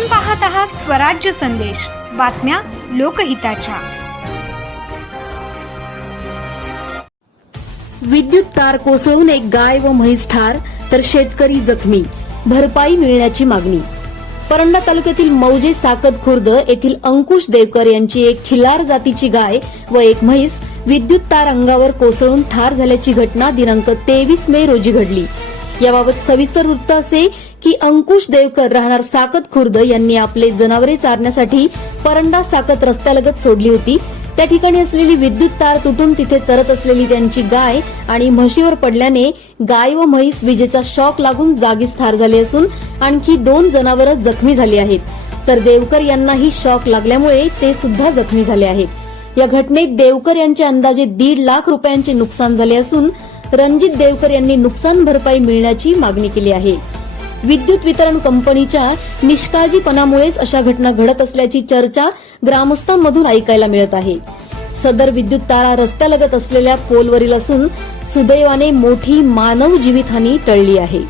आपण पाहत आहात स्वराज्य संदेश, बातम्या लोकहिताच्या। विद्युत तार कोसळून एक गाय व म्हैस ठार तर शेतकरी जखमी, भरपाई मिळण्याची मागणी। परंडा तालुक्यातील मौजे साकद खुर्द येथील अंकुश देवकर यांची एक खिलार जातीची गाय व एक म्हैस विद्युत तार अंगावर कोसळून ठार झाल्याची घटना दिनांक 23 मे रोजी घडली। याबाबत सविस्तर वृत्त असे की अंकुश देवकर राहणार साकद खुर्द यांनी आपले जनावरे चारण्यासाठी परंडा साकद रस्त्यालगत सोडली होती। त्या ठिकाणी असलेली विद्युत तार तुटून तिथे चरत असलेली त्यांची गाय आणि म्हशीवर पडल्याने गाय व म्हैस विजेचा शॉक लागून जागीच ठार झाले असून आणखी 2 जनावरे जखमी झाली आहेत, तर देवकर यांनाही शॉक लागल्यामुळे ते सुद्धा जखमी झाले आहेत। या घटनेत देवकर यांचे अंदाजे 1.5 लाख रुपयांचे नुकसान झाले असून रणजित देवकर यांनी नुकसान भरपाई मिळण्याची मागणी केली आहे। विद्युत वितरण कंपनीच्या निष्काळजीपणामुळेच अशा घटना घडत असल्याची चर्चा ग्रामस्थांमधून ऐकायला मिळत आहे। सदर विद्युत तारा रस्त्यालगत असलेल्या पोलवरील असून सुदैवाने मोठी मानव जीवितहानी टळली आहे।